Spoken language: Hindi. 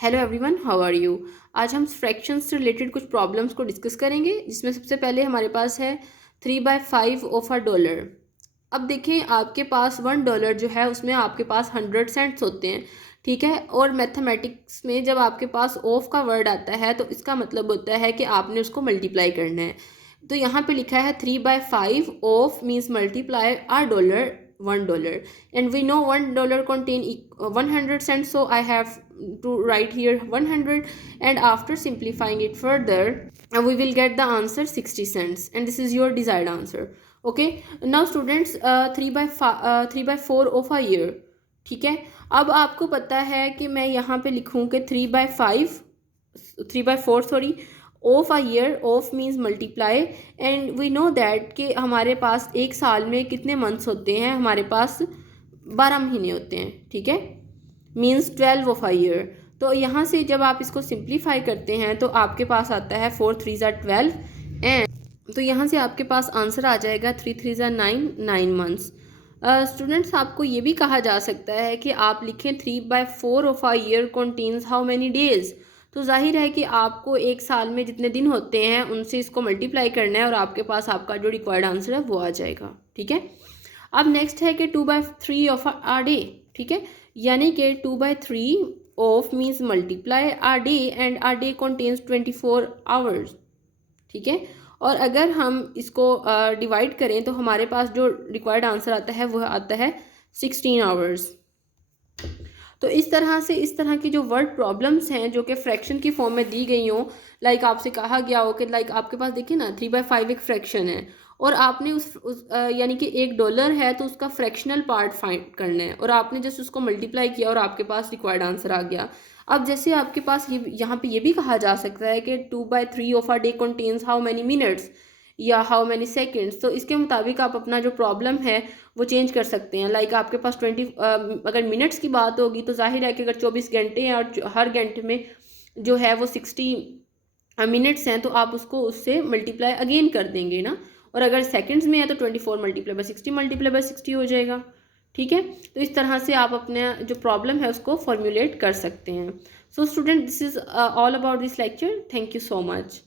Hello everyone, how are you. आज हम फ्रैक्शंस से रिलेटेड कुछ प्रॉब्लम्स को डिस्कस करेंगे, जिसमें सबसे पहले हमारे पास है 3/5 ऑफ अ डॉलर। अब देखें, आपके पास $1 जो है उसमें आपके पास 100 सेंट्स होते हैं, ठीक है। और मैथमेटिक्स में जब आपके पास ऑफ का वर्ड आता है तो इसका मतलब होता है कि आपने उसको मल्टीप्लाई करना है। तो यहाँ पे लिखा है 3/5 ऑफ मीन्स मल्टीप्लाई आर dollar $1, and we know $1 contain 100 cents, so I have to write here 100, and after simplifying it further we will get the answer 60 cents, and this is your desired answer. Okay, now students, 3/4 of a year, ठीक है। अब आपको पता है कि मैं यहाँ पे लिखूँ कि 3/4 sorry of a year, of means multiply, and we know that कि हमारे पास एक साल में कितने मंथ्स होते हैं, हमारे पास 12 महीने होते हैं, ठीक है। Means 12 of a year. तो यहाँ से जब आप इसको सिंप्लीफाई करते हैं तो आपके पास आता है 4 3 12, एंड तो यहाँ से आपके पास आंसर आ जाएगा 3 3 9 मंथ्स। स्टूडेंट्स, आपको ये भी कहा जा सकता है कि आप लिखें 3/4 of a year contains how many days. तो जाहिर है कि आपको एक साल में जितने दिन होते हैं उनसे इसको मल्टीप्लाई करना है और आपके पास आपका जो रिक्वायर्ड आंसर है वो आ जाएगा, ठीक है। अब नेक्स्ट है कि 2/3 ऑफ आ डे, ठीक है। यानी कि 2/3 of means multiply a day, and a day contains 24 hours, ठीक है। और अगर हम इसको डिवाइड करें तो हमारे पास जो रिक्वायर्ड आंसर आता है वह आता है 16 आवर्स। तो इस तरह की जो वर्ड प्रॉब्लम्स हैं जो कि फ्रैक्शन की फॉर्म में दी गई हों, लाइक आपसे कहा गया हो कि लाइक आपके पास देखिए ना 3/5 एक फ्रैक्शन है और आपने यानी कि $1 है तो उसका फ्रैक्शनल पार्ट फाइंड करना है, और आपने जस्ट उसको मल्टीप्लाई किया और आपके पास रिक्वायर्ड आंसर आ गया। अब जैसे आपके पास ये यहाँ पे ये भी कहा जा सकता है कि 2/3 of a day contains how many minutes या हाउ मैनी सेकेंड्स। तो इसके मुताबिक आप अपना जो प्रॉब्लम है वो चेंज कर सकते हैं। लाइक आपके पास 20 अगर मिनट्स की बात होगी तो जाहिर है कि अगर 24 घंटे हैं और हर घंटे में जो है वो 60 मिनट्स हैं तो आप उसको उससे मल्टीप्लाई अगेन कर देंगे ना। और अगर सेकंड्स में है तो 24 × 60 × 60 हो जाएगा, ठीक है। तो इस तरह से आप अपना जो प्रॉब्लम है उसको फॉर्मुलेट कर सकते हैं। So student, this is all about this lecture. Thank you so much.